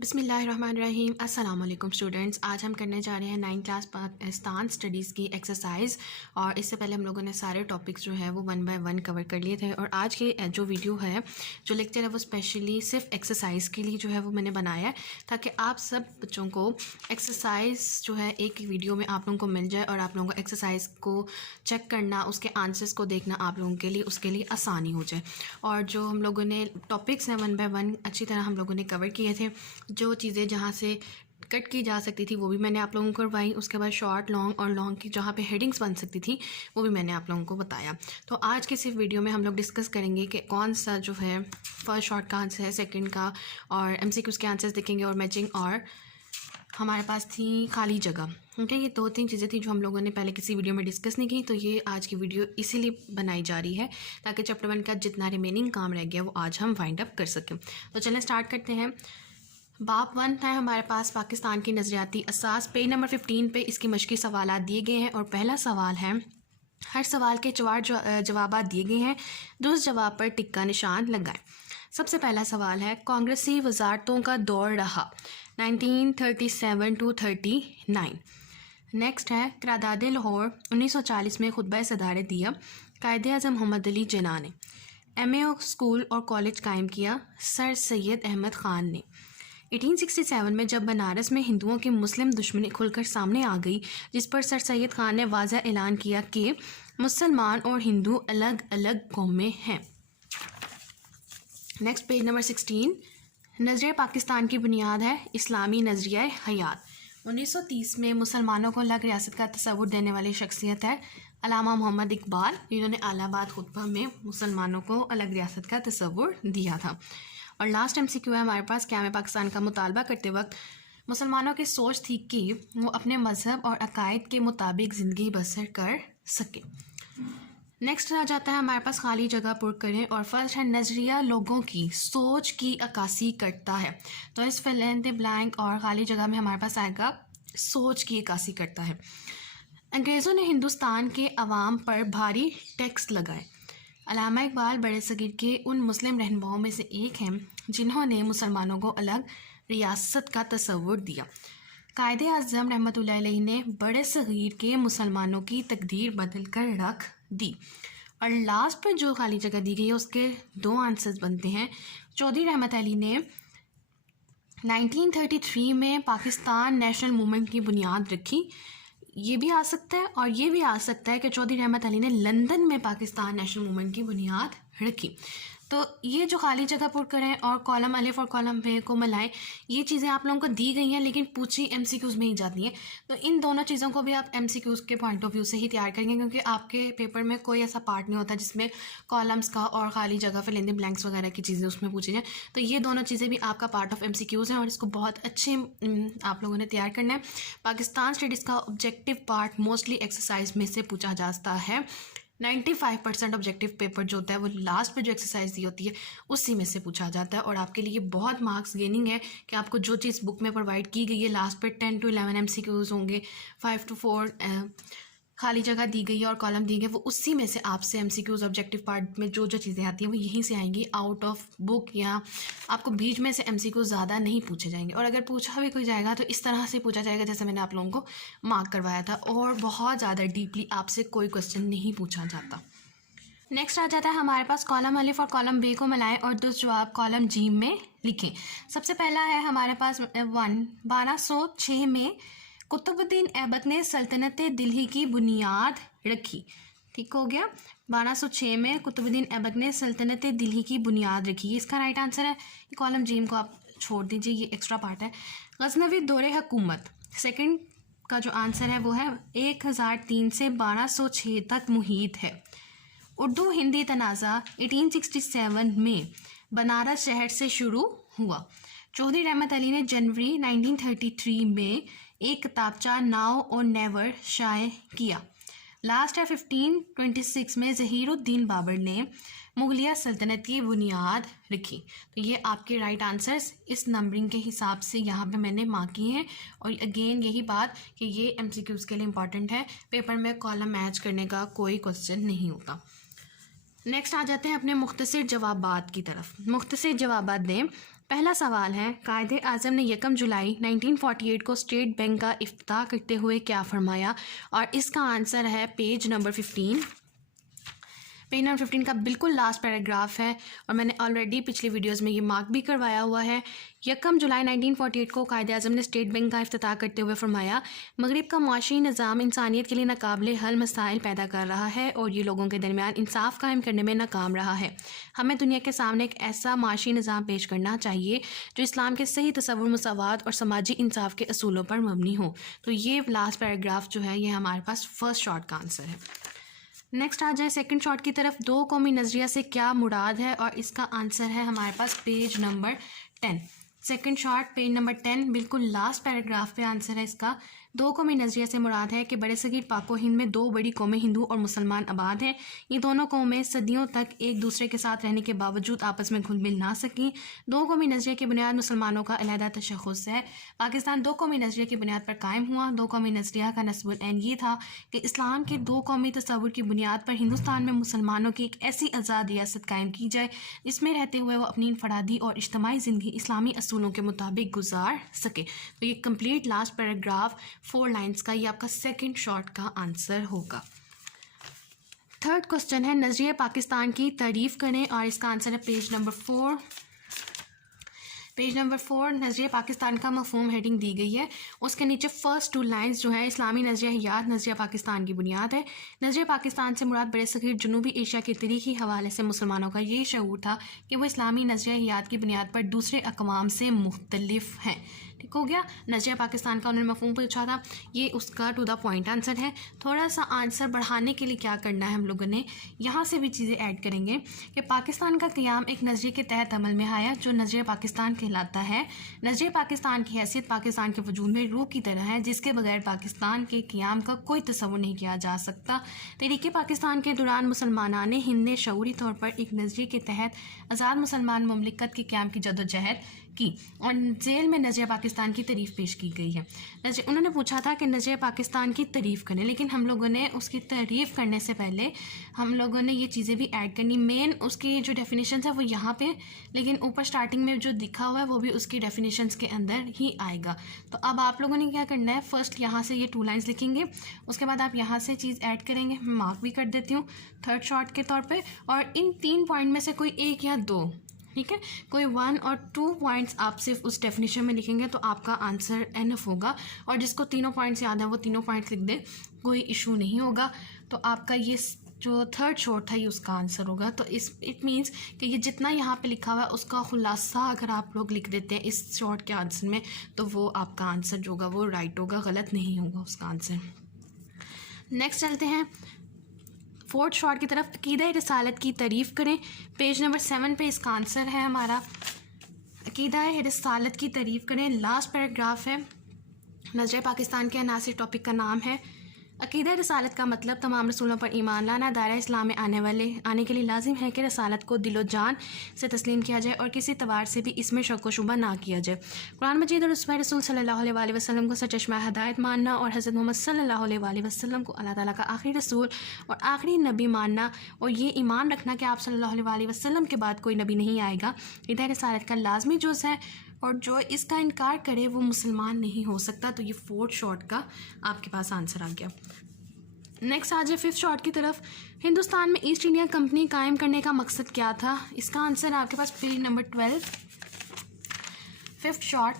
बिस्मिल्लाहिर्रहमानिर्रहीम अस्सलाम वालेकुम स्टूडेंट्स। आज हम करने जा रहे हैं 9th क्लास पाकिस्तान स्टडीज़ की एक्सरसाइज। और इससे पहले हम लोगों ने सारे टॉपिक्स जो है वो 1 बाय 1 कवर कर लिए थे। और आज के जो वीडियो है, जो लेक्चर है, वो स्पेशली सिर्फ एक्सरसाइज के लिए जो है वो मैंने बनाया है, ताकि आप सब बच्चों को एक्सरसाइज जो है एक वीडियो में आप लोगों को मिल जाए और आप लोगों को एक्सरसाइज को चेक करना, उसके आंसर्स को देखना आप लोगों के लिए उसके लिए आसानी हो जाए। और जो हम लोगों ने टॉपिक्स हैं 1 बाय 1 अच्छी तरह हम लोगों ने कवर किए थे। जो चीज़ें जहाँ से कट की जा सकती थी वो भी मैंने आप लोगों को करवाई। उसके बाद शॉर्ट, लॉन्ग और लॉन्ग की जहाँ पे हेडिंग्स बन सकती थी वो भी मैंने आप लोगों को बताया। तो आज के सिर्फ वीडियो में हम लोग डिस्कस करेंगे कि कौन सा जो है फर्स्ट शॉर्ट का आंसर है, सेकंड का, और एमसीक्यूज़ के आंसर्स देखेंगे और मैचिंग। और हमारे पास थी खाली जगह। ठीक है, ये 2-3 चीज़ें थी जो हम लोगों ने पहले किसी वीडियो में डिस्कस नहीं की, तो ये आज की वीडियो इसीलिए बनाई जा रही है ताकि चैप्टर 1 का जितना रिमेनिंग काम रह गया वो आज हम वाइंड अप कर सकें। तो चलें स्टार्ट करते हैं। बाप 1 है हमारे पास, पाकिस्तान की नज़रियाती असास। पेज नंबर 15 पे इसकी मश्की सवालात दिए गए हैं और पहला सवाल है, हर सवाल के 4 जवाब दिए गए हैं, उस जवाब पर टिक का निशान लगाएं। सबसे पहला सवाल है, कांग्रेसी वजारतों का दौर रहा 1937 to 39। नेक्स्ट है, करारदाद लाहौर 1940 में खुतबा सदारत दिया कायद-ए-आज़म मोहम्मद अली जिन्ना ने। MA स्कूल और कॉलेज कायम किया सर सैयद अहमद ख़ान ने। 1867 में जब बनारस में हिंदुओं की मुस्लिम दुश्मनी खुलकर सामने आ गई, जिस पर सर सैयद खान ने वाज़ा ऐलान किया कि मुसलमान और हिंदू अलग अलग कौमें हैं। नेक्स्ट पेज नंबर 16, नज़रिया पाकिस्तान की बुनियाद है इस्लामी नज़रिया हयात। 1930 में मुसलमानों को अलग रियासत का तस्वुर देने वाली शख्सियत है अल्लामा मोहम्मद इकबाल, जिन्होंने इलाहाबाद खुतबा में मुसलमानों को अलग रियासत का तस्वुर दिया था। और लास्ट MCQ है हमारे पास, क़याम पाकिस्तान का मुतालबा करते वक्त मुसलमानों की सोच थी कि वो अपने मज़हब और अकायद के मुताबिक ज़िंदगी बसर कर सके। नेक्स्ट आ जाता है हमारे पास, खाली जगह पुर करें। और फर्स्ट है, नज़रिया लोगों की सोच की अक्कासी करता है। तो इस फिल इन द ब्लैंक और खाली जगह में हमारे पास आएगा सोच की अक्कासी करता है। अंग्रेज़ों ने हिंदुस्तान के अवाम पर भारी टैक्स लगाए। अल्लामा इकबाल बड़े सगीर के उन मुस्लिम रहनुमाओं में से एक हैं जिन्होंने मुसलमानों को अलग रियासत का तस्वुर दिया। कायद-ए-आज़म रहमतुल्लाह अलैह ने बड़े सगीर के मुसलमानों की तकदीर बदल कर रख दी। और लास्ट पर जो खाली जगह दी गई है उसके 2 आंसर्स बनते हैं। चौधरी रहमत अली ने 1933 में पाकिस्तान नेशनल मूवमेंट की बुनियाद रखी। ये भी आ सकता है और ये भी आ सकता है कि चौधरी रहमत अली ने लंदन में पाकिस्तान नेशनल मूवमेंट की बुनियाद रखी। तो ये जो खाली जगह पुर करें और कॉलम अलिफ और कॉलम बे को मिलाएं, ये चीज़ें आप लोगों को दी गई हैं लेकिन पूछी MCQs में ही जाती हैं। तो इन दोनों चीज़ों को भी आप MCQs के पॉइंट ऑफ व्यू से ही तैयार करेंगे, क्योंकि आपके पेपर में कोई ऐसा पार्ट नहीं होता जिसमें कॉलम्स का और खाली जगह फिल इन द ब्लैंक्स वगैरह की चीज़ें उसमें पूछी जाएँ। तो ये दोनों चीज़ें भी आपका पार्ट ऑफ MCQs हैं और इसको बहुत अच्छे आप लोगों ने तैयार करना है। पाकिस्तान स्टडीज़ का ऑब्जेक्टिव पार्ट मोस्टली एक्सरसाइज में से पूछा जाता है। 95% ऑब्जेक्टिव पेपर जो होता है वो लास्ट पे जो एक्सरसाइज दी होती है उसी में से पूछा जाता है। और आपके लिए बहुत मार्क्स गेनिंग है कि आपको जो चीज़ बुक में प्रोवाइड की गई है लास्ट पे 10 to 11 MCQs होंगे, 5 to 4 खाली जगह दी गई है और कॉलम दी गई, वो उसी में से आपसे MCQs ऑब्जेक्टिव पार्ट में जो जो चीज़ें आती हैं वो यहीं से आएंगी, आउट ऑफ बुक, या आपको बीच में से MCQs ज़्यादा नहीं पूछे जाएंगे। और अगर पूछा भी कोई जाएगा तो इस तरह से पूछा जाएगा जैसे मैंने आप लोगों को मार्क करवाया था, और बहुत ज़्यादा डीपली आपसे कोई क्वेश्चन नहीं पूछा जाता। नेक्स्ट आ जाता है हमारे पास, कॉलम अलिफ और कॉलम बे को मिलाएं और 2 जवाब कॉलम जी में लिखें। सबसे पहला है हमारे पास 1, 1206 में कुतुबुद्दीन ऐबक ने सल्तनत दिल्ली की बुनियाद रखी। ठीक हो गया, 1206 में कुतुबुद्दीन ऐबक ने सल्तनत दिल्ली की बुनियाद रखी, इसका राइट आंसर है। कॉलम जीम को आप छोड़ दीजिए, ये एक्स्ट्रा पार्ट है। गजनवी दौरे हुकूमत, सेकंड का जो आंसर है वो है 1003 से 1206 तक मुहित है। उर्दू हिंदी तनाज़ा 1867 में बनारस शहर से शुरू हुआ। चौधरी रहमत अली ने जनवरी 1933 में एक किताबचा नाउ और नेवर शाये किया। लास्ट है 1526 में ज़हीरुद्दीन बाबर ने मुगलिया सल्तनत की बुनियाद रखी। तो ये आपके राइट आंसर्स इस नंबरिंग के हिसाब से यहाँ पे मैंने मार्क किए हैं। और अगेन यही बात कि ये MCQs के लिए इम्पॉर्टेंट है, पेपर में कॉलम मैच करने का कोई क्वेश्चन नहीं होता। नेक्स्ट आ जाते हैं अपने मुख्तसर जवाबात की तरफ। मुख्तसर जवाबात दें। पहला सवाल है, कायदे आज़म ने 1 जुलाई 1948 को स्टेट बैंक का इफ्तिताह करते हुए क्या फरमाया? और इसका आंसर है पेज नंबर 15। पेज नंबर 15 का बिल्कुल लास्ट पैराग्राफ है और मैंने ऑलरेडी पिछली वीडियोस में ये मार्क भी करवाया हुआ है। 1 जुलाई 1948 को कायदे आज़म ने स्टेट बैंक का इफ्तिताह करते हुए फरमाया, मगरिब का मुआशी निज़ाम इंसानियत के लिए नाकाबिले हल मसाइल पैदा कर रहा है और ये लोगों के दरमियान इंसाफ कायम करने में नाकाम रहा है। हमें दुनिया के सामने एक ऐसा मुआशी निज़ाम पेश करना चाहिए जो इस्लाम के सही तसव्वुर, मसावात और समाजी इंसाफ के असूलों पर मबनी हो। तो ये लास्ट पैराग्राफ जो है ये हमारे पास फर्स्ट शॉर्ट का आंसर है। नेक्स्ट आ जाए सेकंड शॉर्ट की तरफ। दो कौमी नज़रिया से क्या मुराद है? और इसका आंसर है हमारे पास page number 10। Second short page number 10 बिल्कुल लास्ट पैराग्राफ पे आंसर है इसका। दो कौमी नज़रिया से मुराद है कि बड़े सगीर पाको हिंद में दो बड़ी कौमें हिंदू और मुसलमान आबाद हैं। ये दोनों कौमें सदियों तक एक दूसरे के साथ रहने के बावजूद आपस में घुल मिल ना सकीं। दो कौमी नज़रिए की बुनियाद मुसलमानों का अलहदा तशख़्ख़ुस है। पाकिस्तान दो कौमी नज़रिए की बुनियाद पर कायम हुआ। दो कौमी नज़रिया का नस्बुल ऐन ये था कि इस्लाम के दो कौमी तसव्वुर की बुनियाद पर हिंदुस्तान में मुसलमानों की एक ऐसी आज़ाद रियासत कायम की जाए जिसमें रहते हुए वो अपनी इनफरादी और इज्तमाई ज़िंदगी इस्लामी असूलों के मुताबिक गुजार सके। तो ये कंप्लीट लास्ट पैराग्राफ 4 लाइन्स का ये आपका सेकंड शॉर्ट का आंसर होगा। थर्ड क्वेश्चन है, नज़रिया पाकिस्तान की तारीफ़ करें और इसका आंसर है पेज नंबर 4। पेज नंबर 4 नज़रिया पाकिस्तान का मफ़हूम हेडिंग दी गई है। उसके नीचे फर्स्ट 2 लाइन्स जो है, इस्लामी नज़रिया हयात नज़रिया पाकिस्तान की बुनियाद है। नज़रिया पाकिस्तान से मुराद बड़े सग़ीर जनूबी एशिया के तारीख़ी हवाले से मुसलमानों का ये शऊर था कि वो इस्लामी नज़रिया हयात की बुनियाद पर दूसरे अक़वाम से मुख्तलिफ हैं। ठीक हो गया। नज़रिया पाकिस्तान का उन्होंने मफ़हूम पूछा था, ये उसका टू द पॉइंट आंसर है। थोड़ा सा आंसर बढ़ाने के लिए क्या करना है, हम लोगों ने यहाँ से भी चीज़ें ऐड करेंगे कि पाकिस्तान का क़याम एक नज़रिए के तहत अमल में आया जो नज़रिया पाकिस्तान कहलाता है। नज़रिया पाकिस्तान की हैसियत पाकिस्तान के वजूद में रूह की तरह है जिसके बगैर पाकिस्तान के क़याम का कोई तसव्वुर नहीं किया जा सकता। तहरीक पाकिस्तान के दौरान मुसलमानाने हिंद ने शऊरी तौर पर एक नज़रिए के तहत आज़ाद मुसलमान ममलिकत के क़याम की जदोजहद की और जेल में नज़रिया पाकिस्तान की तारीफ़ पेश की गई है। उन्होंने पूछा था कि नज़रिया पाकिस्तान की तारीफ़ करें, लेकिन हम लोगों ने उसकी तारीफ़ करने से पहले हम लोगों ने ये चीज़ें भी ऐड करनी। मेन उसकी जो डेफिनेशंस है वो यहाँ पे, लेकिन ऊपर स्टार्टिंग में जो दिखा हुआ है वो भी उसकी डेफिनेशंस के अंदर ही आएगा। तो अब आप लोगों ने क्या करना है, फर्स्ट यहाँ से ये 2 लाइन्स लिखेंगे, उसके बाद आप यहाँ से चीज़ ऐड करेंगे। मैं मार्क भी कर देती हूँ थर्ड शॉर्ट के तौर पर। और इन 3 पॉइंट में से कोई 1 या 2, ठीक है, कोई 1 और 2 पॉइंट्स आप सिर्फ उस डेफिनेशन में लिखेंगे तो आपका आंसर एनफ होगा। और जिसको तीनों पॉइंट्स याद हैं वो तीनों पॉइंट्स लिख दे, कोई इशू नहीं होगा। तो आपका ये जो थर्ड शॉर्ट था ये उसका आंसर होगा। तो इट मीन्स कि ये जितना यहाँ पे लिखा हुआ है उसका खुलासा अगर आप लोग लिख देते हैं इस शॉर्ट के आंसर में तो वो आपका आंसर जो होगा वो राइट होगा, गलत नहीं होगा उसका आंसर। नेक्स्ट चलते हैं फोर्थ शॉर्ट की तरफ। अकीदा रिसालत की तारीफ़ करें, पेज नंबर 7 पे इसका आंसर है हमारा। अकीदा रिसालत की तारीफ़ करें, लास्ट पैराग्राफ है। नज़रिया पाकिस्तान के अनासिर टॉपिक का नाम है। अकीदा रिसालत का मतलब तमाम रसूलों पर ईमान लाना। दायरा इस्लाम में आने के लिए लाजिम है कि रिसालत को दिलो जान से तस्लीम किया जाए और किसी तवार से भी इसमें शक व शुबा ना किया जाए। कुरान मजीद और उसमें रसूल सल्लल्लाहु अलैहि वसल्लम को सचश्मा हदायत मानना और हज़रत मोहम्मद सल्लल्लाहु अलैहि वसल्लम को अल्लाह ताला का आखिरी रसूल और आखिरी नबी मानना और ये ईमान रखना कि आप सल्लल्लाहु अलैहि वसल्लम के बाद कोई नबी नहीं आएगा, अकीदा रिसालत का लाजमी जुज़ है। और जो इसका इनकार करे वो मुसलमान नहीं हो सकता। तो ये फोर्थ शॉर्ट का आपके पास आंसर आ गया। नेक्स्ट आ जाए फिफ्थ शॉर्ट की तरफ। हिंदुस्तान में ईस्ट इंडिया कंपनी कायम करने का मकसद क्या था? इसका आंसर आपके पास पेज नंबर 12। फिफ्थ शॉर्ट,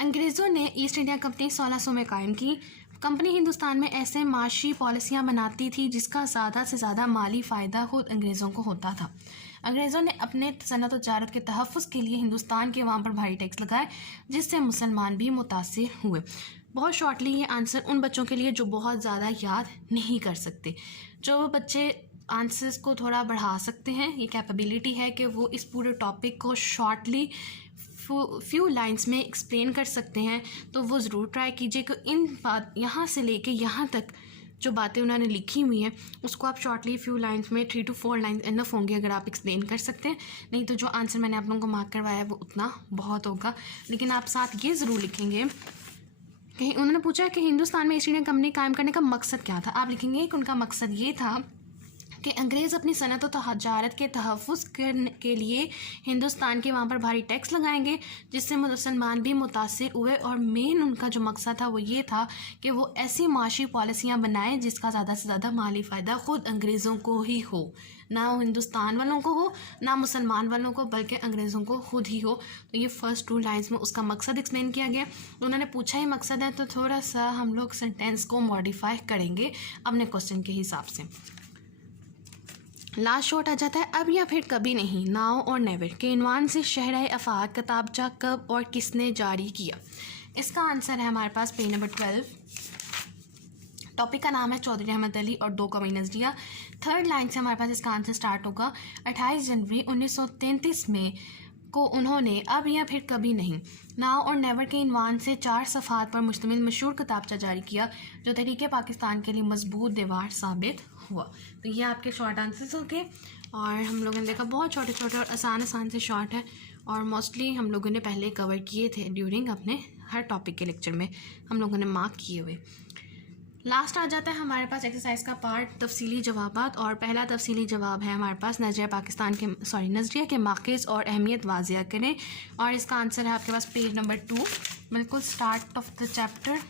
अंग्रेज़ों ने ईस्ट इंडिया कंपनी 1600 में कायम की। कंपनी हिंदुस्तान में ऐसे माशी पॉलिसियाँ बनाती थी जिसका ज़्यादा से ज़्यादा माली फ़ायदा खुद अंग्रेज़ों को होता था। अंग्रेज़ों ने अपने सनत और तजारत के तहफ़्फ़ुज़ के लिए हिंदुस्तान के अवाम पर भारी टैक्स लगाए जिससे मुसलमान भी मुतासिर हुए। बहुत शॉर्टली ये आंसर उन बच्चों के लिए जो बहुत ज़्यादा याद नहीं कर सकते। जो बच्चे आंसर्स को थोड़ा बढ़ा सकते हैं, ये कैपेबिलिटी है कि वो इस पूरे टॉपिक को शॉर्टली फ्यू लाइंस में एक्सप्लेन कर सकते हैं, तो वो ज़रूर ट्राई कीजिए कि इन बात यहाँ से लेके यहाँ तक जो बातें उन्होंने लिखी हुई हैं उसको आप शॉर्टली फ्यू लाइंस में 3 to 4 लाइंस इनफ होंगे अगर आप एक्सप्लेन कर सकते हैं। नहीं तो जो आंसर मैंने आप लोगों को मार्क करवाया है वो उतना बहुत होगा। लेकिन आप साथ ये ज़रूर लिखेंगे कि उन्होंने पूछा कि हिंदुस्तान में ईस्ट इंडिया कंपनी कायम करने का मकसद क्या था। आप लिखेंगे कि उनका मकसद ये था कि अंग्रेज़ अपनी सनत व तजारत के तहफ़्फ़ुज़ करने के लिए हिंदुस्तान के वहाँ पर भारी टैक्स लगाएंगे, जिससे मुसलमान भी मुतासिर हुए। और मेन उनका जो मकसद था वो ये था कि वो ऐसी माशी पॉलिसियाँ बनाएं जिसका ज़्यादा से ज़्यादा माली फ़ायदा ख़ुद अंग्रेज़ों को ही हो, ना हिंदुस्तान वालों को हो, ना मुसलमान वालों को, बल्कि अंग्रेज़ों को खुद ही हो। तो ये फर्स्ट 2 लाइन्स में उसका मकसद एक्सप्लेन किया गया। उन्होंने पूछा ही मकसद है, तो थोड़ा सा हम लोग सेंटेंस को मॉडिफाई करेंगे अपने क्वेश्चन के हिसाब से। लास्ट शॉट आ जाता है, अब या फिर कभी नहीं, नाउ और नेवर के इनवान से शहर आफाक किताबचा कब और किसने जारी किया। इसका आंसर है हमारे पास पेज नंबर 12। टॉपिक का नाम है चौधरी अहमद अली और 2 कवि नज़रिया। 3rd लाइन से हमारे पास इसका आंसर स्टार्ट होगा। 28 जनवरी 1933 में को उन्होंने अब या फिर कभी नहीं, नाउ और नेवर के इनवान से 4 सफ़हात पर मुश्तमिल मशहूर किताबचा जारी किया, जो तहरीक पाकिस्तान के लिए मजबूत दीवार साबित हुआ। तो ये आपके शॉर्ट आंसर्स हो गए। और हम लोगों ने देखा बहुत छोटे छोटे और आसान से शॉर्ट है, और मोस्टली हम लोगों ने पहले कवर किए थे ड्यूरिंग अपने हर टॉपिक के लेक्चर में हम लोगों ने मार्क किए हुए। लास्ट आ जाता है हमारे पास एक्सरसाइज का पार्ट तफसीली जवाबात। और पहला तफसीली जवाब है हमारे पास नज़रिया के माक़िज़ और अहमियत वाज़िया करें। और इसका आंसर है आपके पास पेज नंबर 2, बिल्कुल स्टार्ट ऑफ द चैप्टर,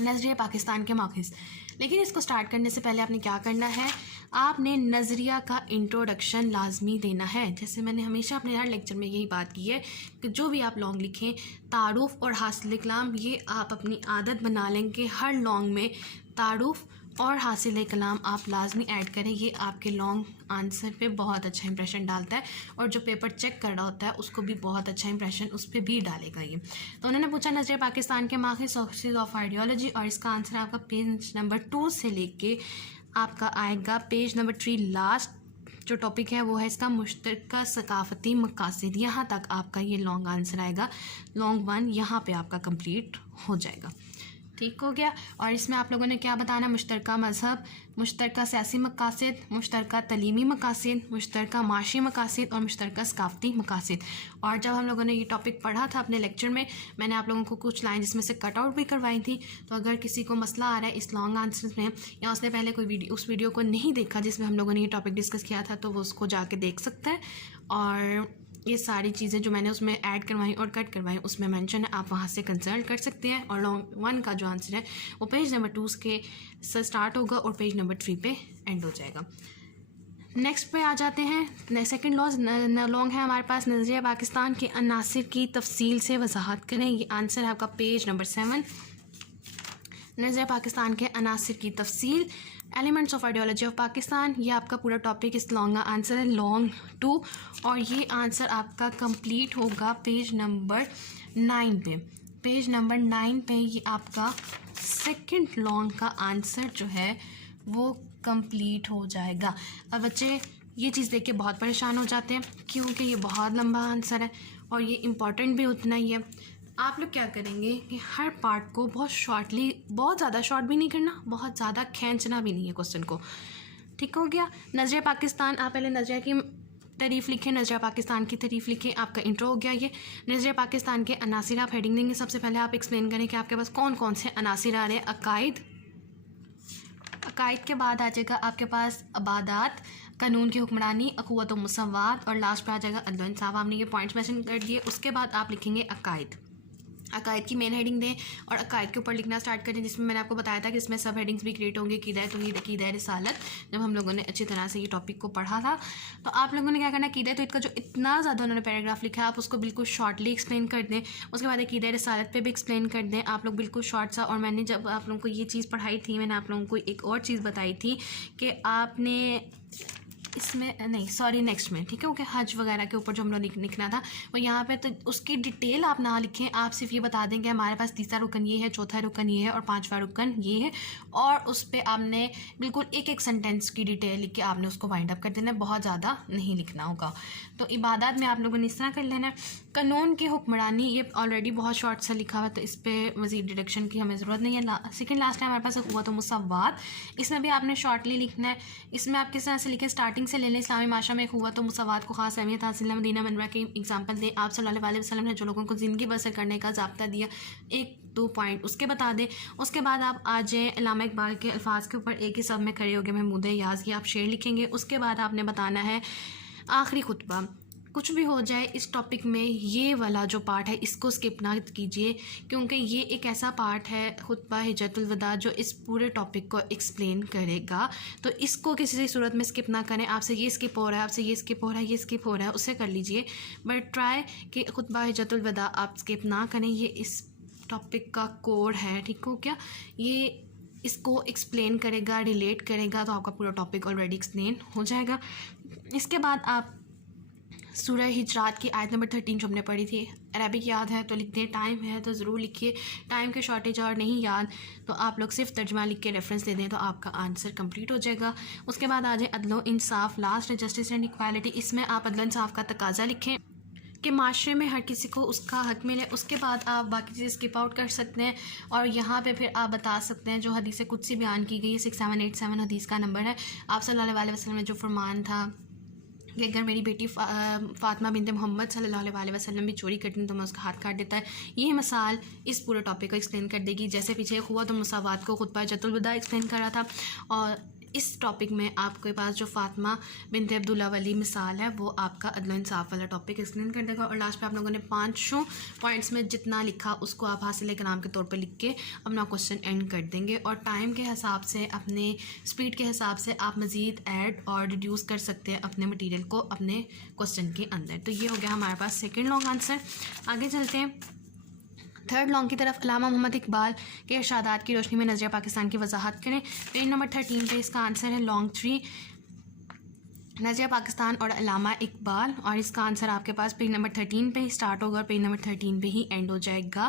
नज़रिया पाकिस्तान के माक़िज़। लेकिन इसको स्टार्ट करने से पहले आपने क्या करना है, आपने नज़रिया का इंट्रोडक्शन लाजमी देना है। जैसे मैंने हमेशा अपने हर लेक्चर में यही बात की है कि जो भी आप लॉन्ग लिखें, तारुफ़ और हासिल कलाम, ये आप अपनी आदत बना लें कि हर लॉन्ग में तारुफ़ और हासिल कलाम आप लाजमी ऐड करें। ये आपके लॉन्ग आंसर पे बहुत अच्छा इंप्रेशन डालता है, और जो पेपर चेक कर रहा होता है उसको भी बहुत अच्छा इंप्रेशन उस पर भी डालेगा ये। तो उन्होंने पूछा नज़रिया पाकिस्तान के माक़िज़ सोर्सेज ऑफ आइडियोलॉजी, और इसका आंसर आपका पेज नंबर 2 से लेके आपका आएगा पेज नंबर 3। लास्ट जो टॉपिक है वो है इसका मुश्तरका सकाफ़ती मकासद। यहाँ तक आपका ये लॉन्ग आंसर आएगा, लॉन्ग 1 यहाँ पे आपका कंप्लीट हो जाएगा। ठीक हो गया। और इसमें आप लोगों ने क्या बताना, मुश्तरका मज़हब, मुश्तरका सियासी मकासद, मुश्तरका तलीमी मकासद, मुश्तरका माशी मकासद और मुश्तरका सकाफ़ती मकासद। और जब हम लोगों ने ये टॉपिक पढ़ा था अपने लेक्चर में, मैंने आप लोगों को कुछ लाइन इसमें से कट आउट भी करवाई थी। तो अगर किसी को मसला आ रहा है इस लॉन्ग आंसर में, या उसने पहले कोई उस वीडियो को नहीं देखा जिसमें हम लोगों ने ये टॉपिक डिस्कस किया था, तो वो उसको जाके देख सकता है। और ये सारी चीज़ें जो मैंने उसमें ऐड करवाई और कट करवाई उसमें मेंशन है, आप वहाँ से कंसल्ट कर सकते हैं। और लॉन्ग 1 का जो आंसर है वो पेज नंबर 2 के से स्टार्ट होगा और पेज नंबर 3 पे एंड हो जाएगा। नेक्स्ट पे आ जाते हैं। सेकंड लॉन्ग है हमारे पास नज़रिया पाकिस्तान के अनासिर की तफसील से वजाहत करें। ये आंसर है आपका पेज नंबर 7। नज़रिया पाकिस्तान के अनासिर की तफसील, elements of ideology of Pakistan, ये आपका पूरा टॉपिक इस लॉन्ग का आंसर है, लॉन्ग 2। और ये आंसर आपका कंप्लीट होगा पेज नंबर 9 पे। पेज नंबर 9 पे ये आपका सेकंड लॉन्ग का आंसर जो है वो कंप्लीट हो जाएगा। अब बच्चे ये चीज़ देख के बहुत परेशान हो जाते हैं क्योंकि ये बहुत लंबा आंसर है और ये इम्पॉर्टेंट भी उतना ही है। आप लोग क्या करेंगे कि हर पार्ट को बहुत शॉर्टली, बहुत ज़्यादा शॉर्ट भी नहीं करना, बहुत ज़्यादा खींचना भी नहीं है क्वेश्चन को। ठीक हो गया। नज़रिया पाकिस्तान, आप पहले नज़रिया की तारीफ़ लिखें, नज़रिया पाकिस्तान की तारीफ़ लिखें, आपका इंट्रो हो गया ये। नज़रिया पाकिस्तान के अनासिर आप हेडिंग देंगे। सबसे पहले आप एक्सप्लेन करें कि आपके पास कौन कौन से अनासिर आ रहे हैं। अकायद के बाद आ जाएगा आपके पास अबादात, कानून की हुक्मरानी, अखुवत व मुसव्वात, और लास्ट पे आ जाएगा अदल व इंसाफ। आपने ये पॉइंट्स मेंशन कर दिए। उसके बाद आप लिखेंगे अकायद की मेन हेडिंग दें और अकायद के ऊपर लिखना स्टार्ट करें, जिसमें मैंने आपको बताया था कि इसमें सब हेडिंग्स भी क्रिएट होंगे। क़ीदा रिसालत, जब हम लोगों ने अच्छी तरह से ये टॉपिक को पढ़ा था, तो आप लोगों ने क्या करना, क़ीदा तो इसका जो इतना ज़्यादा उन्होंने पैराग्राफ लिखा है आप उसको बिल्कुल शॉर्टली एक्सप्लेन कर दें। उसके बाद क़ीदा रिसालत पे भी एक्सप्लेन कर दें आप लोग बिल्कुल शॉर्ट सा। और मैंने जब आप लोगों को ये चीज़ पढ़ाई थी, मैंने आप लोगों को एक और चीज़ बताई थी कि आपने इसमें नहीं, सॉरी, नेक्स्ट में, ठीक है, ओके, हज वगैरह के ऊपर जो हम लोग लिखना था वो यहाँ पे, तो उसकी डिटेल आप ना लिखें, आप सिर्फ ये बता दें कि हमारे पास तीसरा रुकन ये है, चौथा रुकन ये है और पांचवा रुकन ये है, और उस पर आपने बिल्कुल एक एक सेंटेंस की डिटेल लिख के आपने उसको वाइंड अप कर देना है, बहुत ज़्यादा नहीं लिखना होगा। तो इबादत में आप लोगों ने इस तरह कर लेना है। कानून की हुक्मरानी, ये ऑलरेडी बहुत शॉर्ट सा लिखा हुआ, तो इस पर मज़ीद डिडक्शन की हमें ज़रूरत नहीं है। सेकेंड लास्ट टाइम हमारे पास अखुवत व मुसव्वात, इसमें भी आपने शॉर्टली लिखना है। इसमें आप किस तरह से लिखें, स्टार्टिंग से ले लें, इस्लामी माशरा में अखुवत व मुसव्वात को खास अहमियत हासिल है। मदीना मनवरा की एग्जाम्पल दें, आप सल्लल्लाहु अलैहि वसल्लम ने जो लोगों को ज़िंदगी बसर करने का ज़ाब्ता दिया, एक 2 पॉइंट उसके बता दें। उसके बाद आप आ जाएँ अल्लामा इकबाल के अल्फाज के ऊपर, एक ही सब में खड़े हो गए महमूद याज़ की आप शेर लिखेंगे। उसके बाद आपने बताना है आखिरी खुतबा। कुछ भी हो जाए इस टॉपिक में ये वाला जो पार्ट है इसको स्किप ना कीजिए, क्योंकि ये एक ऐसा पार्ट है खुतबा हिज्जतुल वदा जो इस पूरे टॉपिक को एक्सप्लेन करेगा। तो इसको किसी सूरत में स्किप ना करें। आपसे ये स्किप हो रहा है, आपसे ये स्किप हो रहा है, ये स्किप हो रहा है, उससे कर लीजिए, बट ट्राई कि खुतबा हिज्जतुल वदा आप स्किप ना करें। ये इस टॉपिक का कोर है, ठीक हो क्या। ये इसको एक्सप्लेन करेगा, रिलेट करेगा, तो आपका पूरा टॉपिक ऑलरेडी एक्सप्लेन हो जाएगा। इसके बाद आप सूरह हिजरात की आयत नंबर 13 जो हमने पढ़ी थी, अरबिक याद है तो लिखते हैं, टाइम है तो ज़रूर लिखिए, टाइम के शॉर्टेज और नहीं याद तो आप लोग सिर्फ तर्जमा लिख के रेफरेंस दे दें तो आपका आंसर कंप्लीट हो जाएगा। उसके बाद आ जाए अदलो इंसाफ, लास्ट है जस्टिस एंड इक्वालिटी। इसमें आप अदलो इंसाफ का तकाजा लिखें कि माशरे में हर किसी को उसका हक मिले। उसके बाद आप बाकी चीज़ें स्किप आउट कर सकते हैं और यहाँ पे फिर आप बता सकते हैं जो हदीस कुदसी बयान की गई, 6787 हदीस का नंबर है। आप सल्लल्लाहु अलैहि वसल्लम ने जो फरमान था कि अगर मेरी बेटी फ़ातिमा बिनते मोहम्मद सल्लल्लाहु अलैहि वसल्लम भी चोरी करती तो मैं उसका हाथ काट देता है। ये मिसाल इस पूरे टॉपिक को एक्सप्लेन कर देगी। जैसे पीछे हुआ तो मुसावात को खुतबा हिज्जतुल वदा एक्सप्लेन कर रहा था, और इस टॉपिक में आपके पास जो फ़ातिमा बिनते अब्दुल्ला वाली मिसाल है वो आपका अदल इंसाफ वाला टॉपिक एक्सप्लेन कर देगा। और लास्ट पे आप लोगों ने 5 पॉइंट्स में जितना लिखा उसको आप हासिल कलाम के तौर पे लिख के अपना क्वेश्चन एंड कर देंगे। और टाइम के हिसाब से, अपने स्पीड के हिसाब से आप मज़ीद ऐड और रिड्यूस कर सकते हैं अपने मटीरियल को अपने क्वेश्चन के अंदर। तो ये हो गया हमारे पास सेकेंड लॉन्ग आंसर। आगे चलते हैं थर्ड लॉन्ग की तरफ। अल्लामा मोहम्मद इकबाल के इरशादात की रोशनी में नज़रिया पाकिस्तान की वजाहत करें। पेज नंबर 13 पे इसका आंसर है लॉन्ग 3, नज़रिया पाकिस्तान और अल्लामा इकबाल। और इसका आंसर आपके पास पेज नंबर 13 पे ही स्टार्ट होगा और पेज नंबर 13 पे ही एंड हो जाएगा।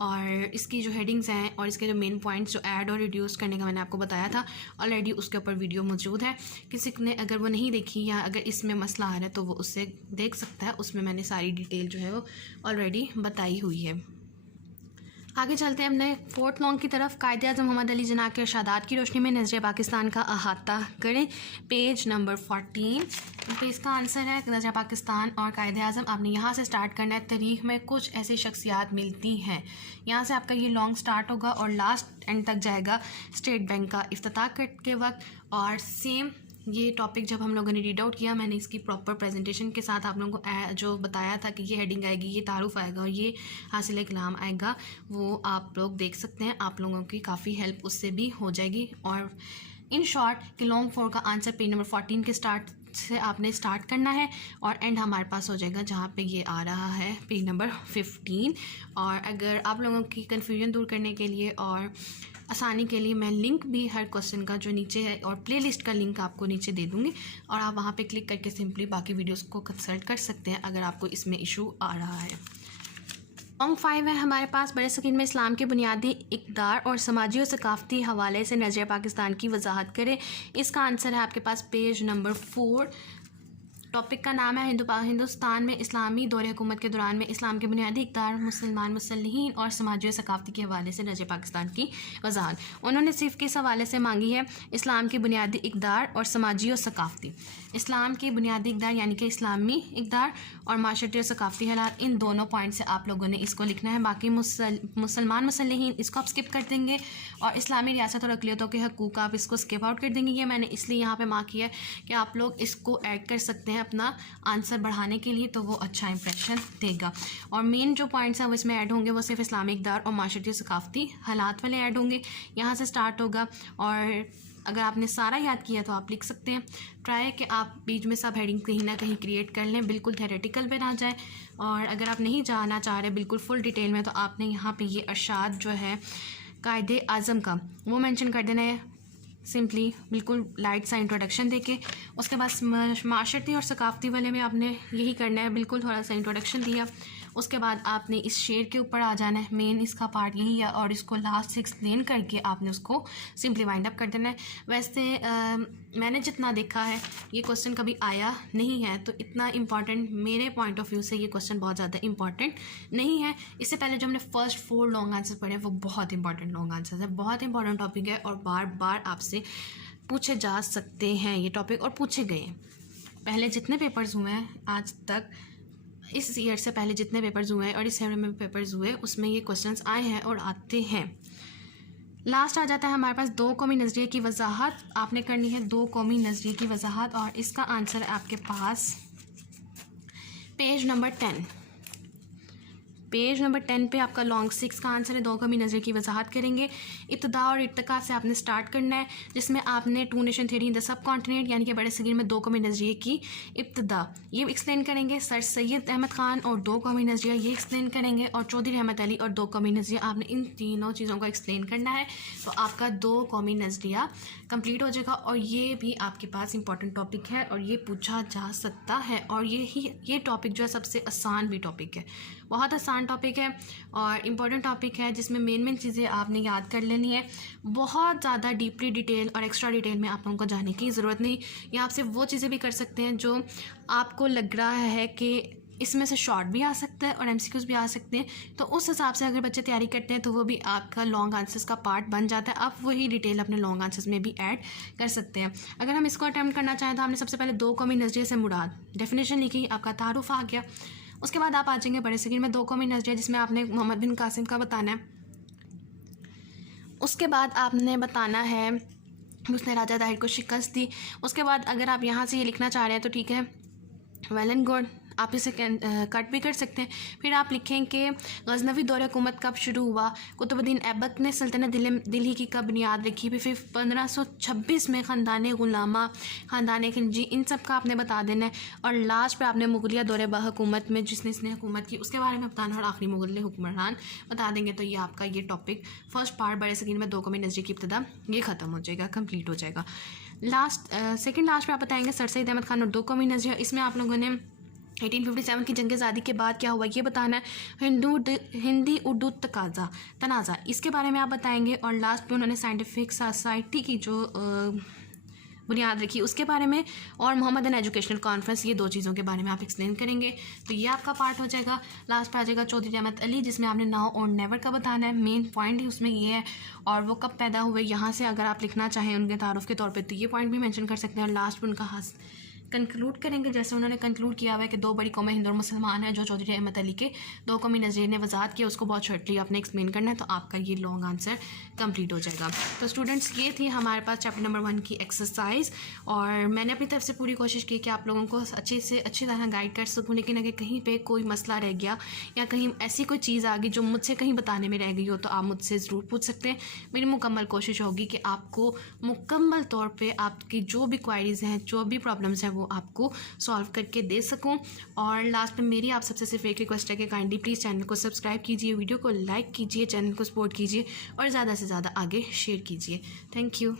और इसकी जो हेडिंग्स हैं और इसके जो मेन पॉइंट्स जो ऐड और रिड्यूस करने का मैंने आपको बताया था ऑलरेडी, उसके ऊपर वीडियो मौजूद है। किसी ने अगर वो नहीं देखी या अगर इसमें मसला आ रहा है तो वो उससे देख सकता है, उसमें मैंने सारी डिटेल जो है वो ऑलरेडी बताई हुई है। आगे चलते हैं अपने फोर्थ लॉन्ग की तरफ। कायदे आज़म मोहम्मद अली जिन्ना के इरशादात की रोशनी में नज़रिया पाकिस्तान का अहाता करें। पेज नंबर 14 पे इसका आंसर है नज़रिया पाकिस्तान और कायदे आज़म। आपने यहाँ से स्टार्ट करना है। तारीख़ में कुछ ऐसी शख्सियात मिलती हैं, यहाँ से आपका ये लॉन्ग स्टार्ट होगा और लास्ट एंड तक जाएगा स्टेट बैंक का इफ्तिताह के वक्त। और सेम ये टॉपिक जब हम लोगों ने रीड आउट किया, मैंने इसकी प्रॉपर प्रेजेंटेशन के साथ आप लोगों को जो बताया था कि ये हेडिंग आएगी, ये तारुफ आएगा और ये हासिल कलाम आएगा, वो आप लोग देख सकते हैं। आप लोगों की काफ़ी हेल्प उससे भी हो जाएगी। और इन शॉर्ट कि लॉन्ग 4 का आंसर पेज नंबर 14 के स्टार्ट से आपने स्टार्ट करना है और एंड हमारे पास हो जाएगा जहाँ पे ये आ रहा है पेज नंबर 15। और अगर आप लोगों की कन्फ्यूजन दूर करने के लिए और आसानी के लिए मैं लिंक भी हर क्वेश्चन का जो नीचे है और प्लेलिस्ट का लिंक आपको नीचे दे दूँगी और आप वहाँ पे क्लिक करके सिंपली बाकी वीडियोस को कंसल्ट कर सकते हैं अगर आपको इसमें इशू आ रहा है। लॉन्ग 5 है हमारे पास। बड़े स्क्रीन में इस्लाम के बुनियादी इक़दार और समाजी और सकाफ़ती हवाले से नज़रिया पाकिस्तान की वजाहत करें। इसका आंसर है आपके पास पेज नंबर 4। टॉपिक का नाम है हिंदुस्तान में इस्लामी दौर हुकूमत के दौरान में इस्लाम के बुनियादी इक़दार, मुसलमान मुसल्लिहीन और समाजी और सकाफ़ती के हवाले से नज़रिया पाकिस्तान की वजाहत। उन्होंने सिर्फ किस हवाले से मांगी है? इस्लाम के बुनियादी इक़दार और समाजी और सकाफ़ती। इस्लाम के बुनियादी इक़दार यानी कि इस्लामी इक़दार और माशरती और सकाफ़ती हालात, इन दोनों पॉइंट से आप लोगों ने इसको लिखना है। बाकी मुसलमान मुसल्लिहीन इसको आप स्किप कर देंगे और इस्लामी रियासत और अक़लियतों के हकूक़ आप इसको स्किप आउट कर देंगे। ये मैंने इसलिए यहाँ पे मार्क किया है कि आप लोग इसको ऐड कर सकते हैं अपना आंसर बढ़ाने के लिए, तो वो अच्छा इंप्रेशन देगा। और मेन जो पॉइंट्स हैं वो इसमें ऐड होंगे वो सिर्फ इस्लामी इक़दार और माशरती और सकाफ़ती हालात वाले ऐड होंगे। यहाँ से स्टार्ट होगा और अगर आपने सारा याद किया तो आप लिख सकते हैं। ट्राई कि आप बीच में सब हेडिंग कहीं ना कहीं क्रिएट कर लें, बिल्कुल थेरेटिकल पे ना जाए। और अगर आप नहीं जाना चाह रहे बिल्कुल फुल डिटेल में, तो आपने यहाँ पे ये अरशाद जो है कायदे आज़म का वो मेंशन कर देना है सिंपली, बिल्कुल लाइट सा इंट्रोडक्शन देके। उसके बाद माशरती और सकाफ़ती वाले में आपने यही करना है, बिल्कुल थोड़ा सा इंट्रोडक्शन दिया। उसके बाद आपने इस शेर के ऊपर आ जाना है, मेन इसका पार्ट यही है, और इसको लास्ट से एक्सप्लेन करके आपने उसको सिंपली वाइंड अप कर देना है। वैसे मैंने जितना देखा है ये क्वेश्चन कभी आया नहीं है, तो इतना इम्पॉर्टेंट मेरे पॉइंट ऑफ व्यू से ये क्वेश्चन बहुत ज़्यादा इंपॉर्टेंट नहीं है। इससे पहले जो हमने फर्स्ट 4 लॉन्ग आंसर पढ़े वो बहुत इंपॉर्टेंट लॉन्ग आंसर है, बहुत इंपॉर्टेंट टॉपिक है और बार बार आपसे पूछे जा सकते हैं ये टॉपिक, और पूछे गए हैं। पहले जितने पेपर्स हुए हैं आज तक इस ईयर से पहले जितने पेपर्स हुए हैं और इस ईयर में पेपर्स हुए उसमें ये क्वेश्चंस आए हैं और आते हैं। लास्ट आ जाता है हमारे पास दो कौमी नज़रिए की वजाहत। आपने करनी है दो कौमी नज़रिए की वजाहत और इसका आंसर है आपके पास पेज नंबर 10। पेज नंबर 10 पे आपका लॉन्ग 6 का आंसर है। दो कौमी नज़रिए की वजाहत करेंगे। इब्तिदा और इर्तिका से आपने स्टार्ट करना है, जिसमें आपने two nation theory in the subcontinent यानी कि बड़े सगीर में दो कौमी नज़रिए की इब्तिदा ये एक्सप्लेन करेंगे। सर सैयद अहमद ख़ान और दो कौमी नज़रिया ये एक्सप्लेन करेंगे, और चौधरी रहमत अली और दो कौमी नज़रिया। आपने इन तीनों चीज़ों को एक्सप्लेन करना है, तो आपका दो कौमी नज़रिया कंप्लीट हो जाएगा। और ये भी आपके पास इंपॉर्टेंट टॉपिक है और ये पूछा जा सकता है, और ये टॉपिक जो है सबसे आसान भी टॉपिक है, बहुत आसान टॉपिक है और इम्पॉर्टेंट टॉपिक है, जिसमें मेन चीज़ें आपने याद कर लेनी है। बहुत ज़्यादा डीपली डिटेल और एक्स्ट्रा डिटेल में आप लोगों को जाने की ज़रूरत नहीं। या आप सिर्फ वो चीज़ें भी कर सकते हैं जो आपको लग रहा है कि इसमें से शॉर्ट भी आ सकता है और एमसीक्यूज़ भी आ सकते हैं, तो उस हिसाब से अगर बच्चे तैयारी करते हैं तो वो भी आपका लॉन्ग आंसर्स का पार्ट बन जाता है। आप वही डिटेल अपने लॉन्ग आंसर्स में भी ऐड कर सकते हैं। अगर हम इसको अटैम्प्ट करना चाहें तो हमने सबसे पहले दो कौमी नज़रिए से मुराद डेफिनेशन लिखी, आपका तारुफ आ गया। उसके बाद आप आ जाएंगे बड़े सगीर में दो कौमी नज़रिया, जिसमें आपने मोहम्मद बिन कासिम का बताना है। उसके बाद आपने बताना है उसने राजा दाहिर को शिकस्त दी। उसके बाद अगर आप यहाँ से ये लिखना चाह रहे हैं तो ठीक है, वेल एंड गुड, आप इसे कट भी कर सकते हैं। फिर आप लिखें कि गज़नवी दौर हुकूमत कब शुरू हुआ, कुतुबुद्दीन ऐबक ने सल्तनत दिल्ली की कब बुनियाद रखी, फिर 1526 में ख़ानदान गुलामा, ख़ानदान खिलजी, इन सब का आपने बता देना है। और लास्ट पे आपने मुगलिया दौर हुकूमत में जिसने इसने हुकूमत की उसके बारे में बताना, और आखिरी मुगल हुक्मरान बता देंगे। तो ये आपका ये टॉपिक फर्स्ट पार्ट बड़े सगीर में दो कौमी नज़रिए की इब्तिदा ये ख़त्म हो जाएगा, कंप्लीट हो जाएगा। सेकंड लास्ट पे आप बताएंगे सर सैयद अहमद ख़ान और दो कौमी नज़रिया। इसमें आप लोगों ने 1857 की जंग आज़ादी के बाद क्या हुआ ये बताना है। हिंदी उर्दू तनाज़ा इसके बारे में आप बताएंगे। और लास्ट पे उन्होंने साइंटिफिक सोसाइटी की जो बुनियाद रखी उसके बारे में, और मोहम्मदन एजुकेशनल कॉन्फ्रेंस, ये दो चीज़ों के बारे में आप एक्सप्लेन करेंगे। तो ये आपका पार्ट हो जाएगा। लास्ट पे आ जाएगा चौधरी रहमत अली, जिसमें आपने नाउ और नेवर का बताना है। मेन पॉइंट ही उसमें ये है, और वो कब पैदा हुए यहाँ से अगर आप लिखना चाहें उनके तारुफ के तौर पर तो ये पॉइंट भी मैंशन कर सकते हैं। और लास्ट पे उनका कंक्लूड करेंगे, जैसे उन्होंने कंक्लूड किया हुआ है कि दो बड़ी कौमें हिंदू और मुसलमान हैं, जो चौधरी रहमत अली के दो कौमी नज़रिए ने वजाहत किया, उसको बहुत शॉर्टली आपने एक्सप्लेन करना है। तो आपका ये लॉन्ग आंसर कंप्लीट हो जाएगा। तो स्टूडेंट्स ये थी हमारे पास चैप्टर नंबर 1 की एक्सरसाइज, और मैंने अपनी तरफ से पूरी कोशिश की कि आप लोगों को अच्छे से अच्छी तरह गाइड कर सकूँ। लेकिन अगर कहीं पर कोई मसला रह गया या कहीं ऐसी कोई चीज़ आ गई जो मुझसे कहीं बताने में रह गई हो, तो आप मुझसे ज़रूर पूछ सकते हैं। मेरी मुकम्मल कोशिश होगी कि आपको मुकम्मल तौर पर आपकी जो भी क्वायरीज़ हैं, जो भी प्रॉब्लम्स हैं, वो आपको सॉल्व करके दे सकूं। और लास्ट में मेरी आप सबसे सिर्फ एक रिक्वेस्ट है कि काइंडली प्लीज़ चैनल को सब्सक्राइब कीजिए, वीडियो को लाइक कीजिए, चैनल को सपोर्ट कीजिए और ज़्यादा से ज़्यादा आगे शेयर कीजिए। Thank you.